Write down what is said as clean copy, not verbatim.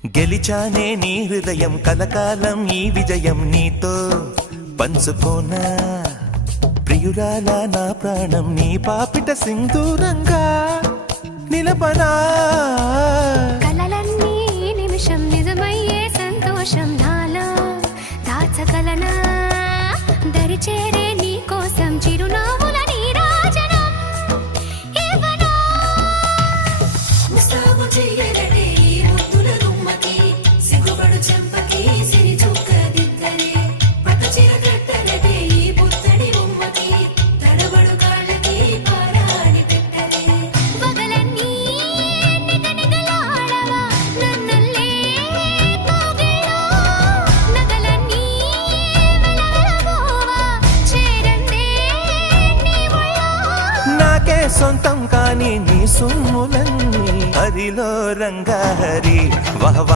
గెలిచానే నీ హృదయం కలకాలం ఈ విజయం నీతో పంచుకోనా ప్రియురాలా నా ప్రాణం నీ పాపిట సింధూరంగా నిలపనా కలలన్నీ నిమిషం నిజమయ్యే సంతోషం నాలో దాచగలనా దరిచేరే నీ కోసం చిరునవ్వుల నీరాజనం ఇవ్వనా ముస్తాబు చెయ్యలనే ఈ ముద్దుల గుమ్మకి సిగ్గుపడు చెంపకి సిరి చుక్క దిద్దలే పట్టు చీర కట్టలనే ఈ పుత్తడి బొమ్మకి తడబడు కాళ్ళకి పారాని పెట్టలే పగలన్నీ నిగనిగలాడవా నన్నల్లే కోగిలో నగలన్నీ వెలవెలబోవా చేరందే నీ ఒళ్ళో నాకే సొంతం కాని నీ సొమ్ములన్నీ హరిలో రంగా హరి వహ